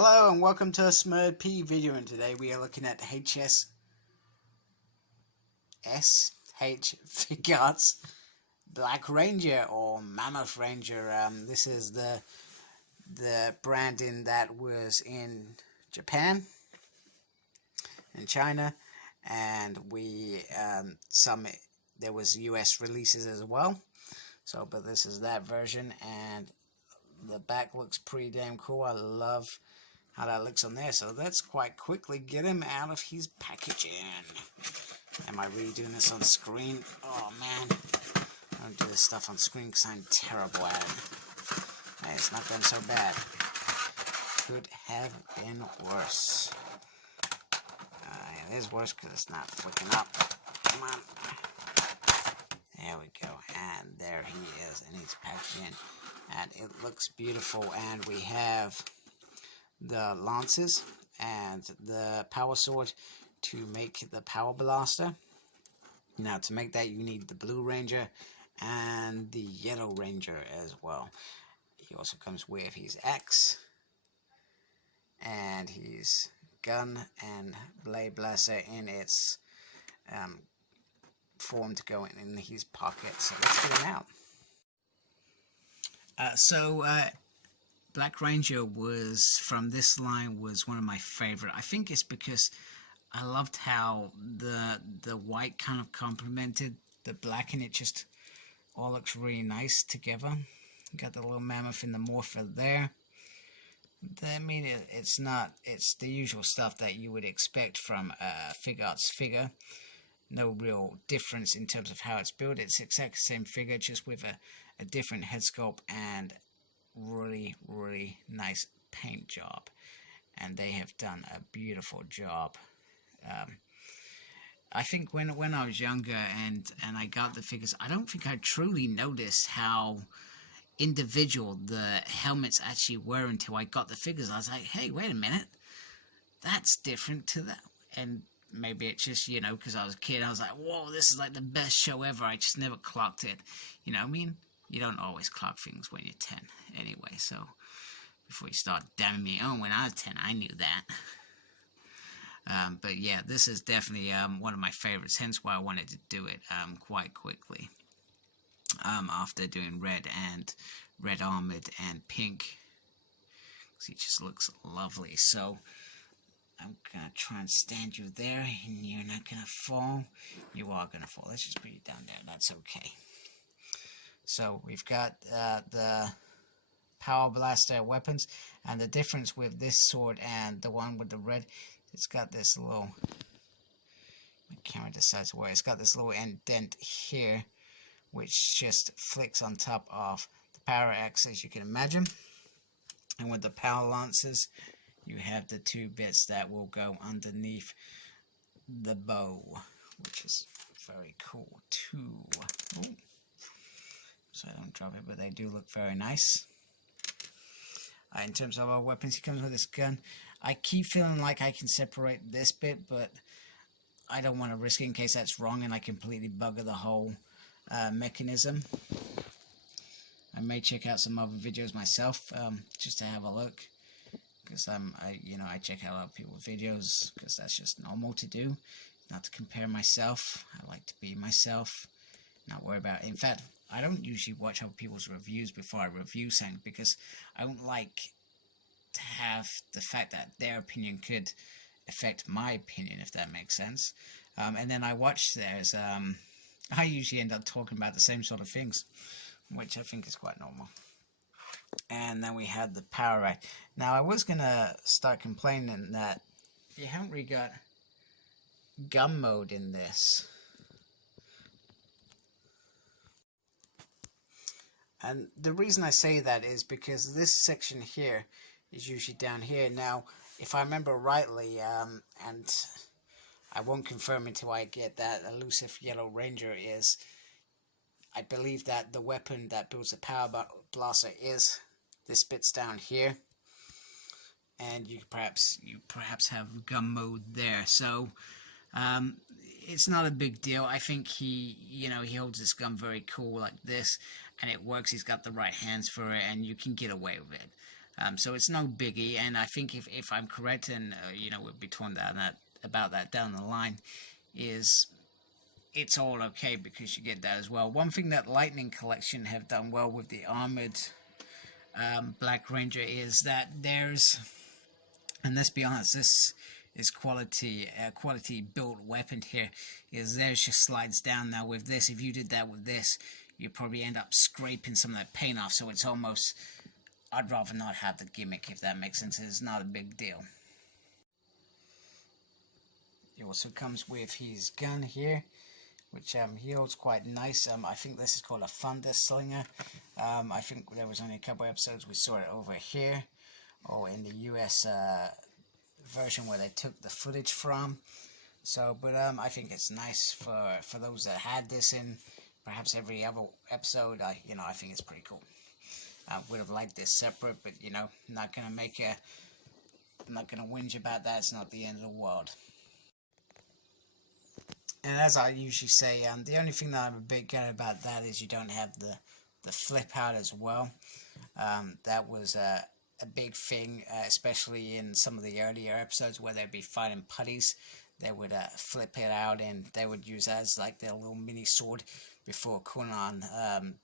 Hello and welcome to a Smurd P video, and today we are looking at H Figuarts Black Ranger or Mammoth Ranger. This is the branding that was in Japan and China, and there was US releases as well. So, but this is that version, and the back looks pretty damn cool. I love how that looks on there. So let's quite quickly get him out of his packaging. Am I really doing this on screen? Oh man, I don't do this stuff on screen because I'm terrible at it. Hey, it's not been so bad. Could have been worse. It is worse because it's not flicking up. Come on. There we go. And there he is, and he's packaged in. And it looks beautiful. And we have the lances and the power sword to make the power blaster. Now, to make that, you need the Blue Ranger and the Yellow Ranger as well. He also comes with his axe and his gun and blade blaster in its form to go in his pocket. So let's get him out. Black Ranger from this line was one of my favorite. I think it's because I loved how the white kind of complemented the black, and it just all looks really nice together. Got the little mammoth in the morphin there. I mean, it's the usual stuff that you would expect from a Figuarts figure. No real difference in terms of how it's built. It's exactly the same figure, just with a different head sculpt and really nice paint job. And they have done a beautiful job. I think when I was younger and I got the figures, I don't think I truly noticed how individual the helmets actually were until I got the figures. I was like, hey, wait a minute, that's different to that. And maybe it's just, because I was a kid, I was like, whoa, this is like the best show ever. I just never clocked it. You know what I mean? You don't always clock things when you're 10 anyway, so before you start damning me, oh, when I was 10, I knew that. But yeah, this is definitely one of my favorites, hence why I wanted to do it quite quickly. After doing red armored and pink, because he just looks lovely. So I'm gonna try and stand you there, and you're not gonna fall. You are gonna fall. Let's just put you down there. That's okay. So we've got the power blaster weapons, and the difference with this sword and the one with the red, it's got this little, my camera decides where, it's got this little indent here, which just flicks on top of the power axe, as you can imagine. And with the power lancers, you have the two bits that will go underneath the bow, which is very cool too. Ooh. So I don't drop it, but they do look very nice. In terms of our weapons, he comes with this gun. I keep feeling like I can separate this bit, but I don't want to risk it in case that's wrong and I completely bugger the whole mechanism. I may check out some other videos myself, just to have a look, because I check out other people's videos because that's just normal to do, not to compare myself. I like to be myself, not worry about it. In fact, I don't usually watch other people's reviews before I review something, because I don't like to have the fact that their opinion could affect my opinion, if that makes sense. And then I watch theirs. I usually end up talking about the same sort of things, which I think is quite normal. And then we had the power rack. Now, I was going to start complaining that you haven't really got gun mode in this. And the reason I say that is because this section here is usually down here. Now, if I remember rightly, and I won't confirm until I get that elusive Yellow Ranger, is I believe that the weapon that builds the power blaster is this bit's down here, and you perhaps have gun mode there. So it's not a big deal. I think he holds his gun very cool like this, and it works. He's got the right hands for it, and you can get away with it. So it's no biggie, and I think if I'm correct, and we'll be torn down about that down the line, is it's all okay because you get that as well. One thing that Lightning Collection have done well with the armored Black Ranger is that there's, and let's be honest, this is quality built weapon here, is there's just slides down. Now with this, if you did that with this, you probably end up scraping some of that paint off, so it's almost, I'd rather not have the gimmick, if that makes sense. It's not a big deal. It also comes with his gun here, which he holds quite nice. I think this is called a Thunder Slinger. I think there was only a couple episodes we saw it over here, or in the US version where they took the footage from. So, but I think it's nice for those that had this in perhaps every other episode. I think it's pretty cool. I would have liked this separate, but not gonna whinge about that. It's not the end of the world. And as I usually say, the only thing that I'm a bit gutted about that is you don't have the flip out as well. That was a big thing, especially in some of the earlier episodes where they'd be fighting putties. They would flip it out, and they would use that as like their little mini sword before calling on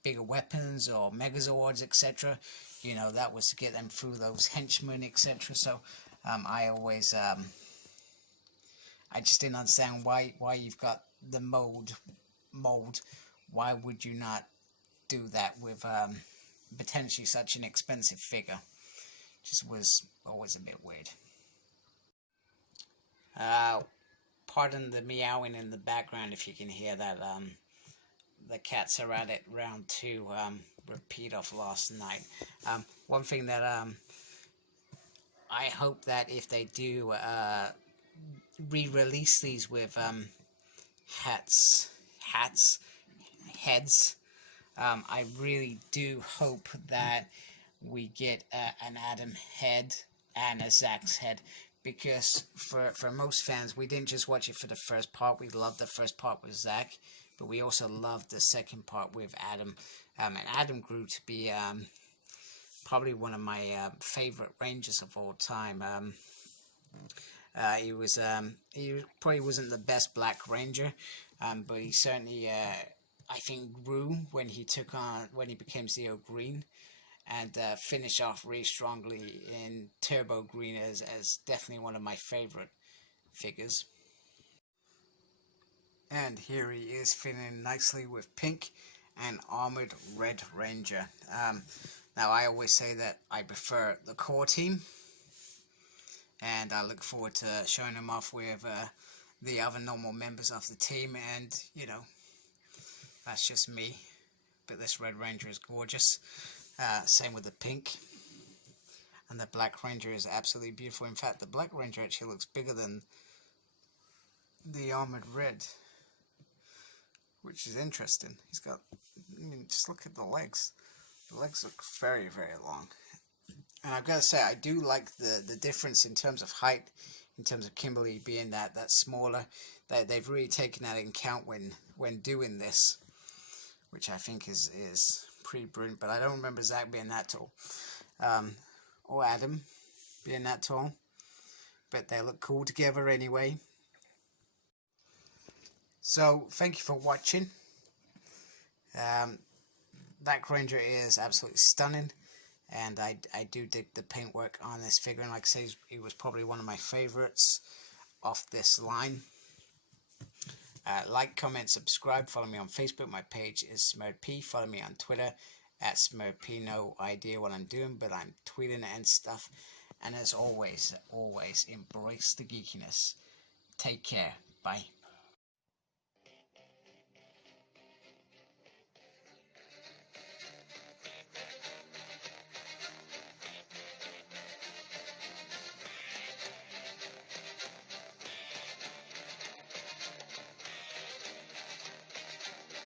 bigger weapons or megazords, etc. That was to get them through those henchmen, etc. So I always I just didn't understand why you've got the mold. Why would you not do that with potentially such an expensive figure? Just was always a bit weird. Pardon the meowing in the background if you can hear that. The cats are at it, round 2, repeat of last night. One thing that I hope that if they do re-release these with heads, I really do hope that we get an Adam head and a Zach's head, because for most fans, we didn't just watch it for the first part. We loved the first part with Zach, but we also loved the second part with Adam. And Adam grew to be probably one of my favorite Rangers of all time. He probably wasn't the best Black Ranger, but he certainly I think grew when he became Zeo Green, and finished off really strongly in Turbo Green as definitely one of my favorite figures. And here he is fitting nicely with Pink and Armored Red Ranger. Now I always say that I prefer the core team, and I look forward to showing him off with the other normal members of the team, and that's just me. But this Red Ranger is gorgeous. Same with the Pink. And the Black Ranger is absolutely beautiful. In fact, the Black Ranger actually looks bigger than the Armored Red, which is interesting. He's got, just look at the legs. The legs look very, very long. And I've got to say, I do like the difference in terms of height, in terms of Kimberly being that smaller. They've really taken that in account when doing this, which I think is pretty brilliant. But I don't remember Zach being that tall, or Adam being that tall. But they look cool together anyway. So thank you for watching. Black Ranger is absolutely stunning, and I do dig the paintwork on this figure, and like I say, he was probably one of my favorites off this line. Like, comment, subscribe, follow me on Facebook. My page is SmurredP. Follow me on Twitter at SmurredP. No idea what I'm doing, but I'm tweeting and stuff. And as always, embrace the geekiness. Take care. Bye.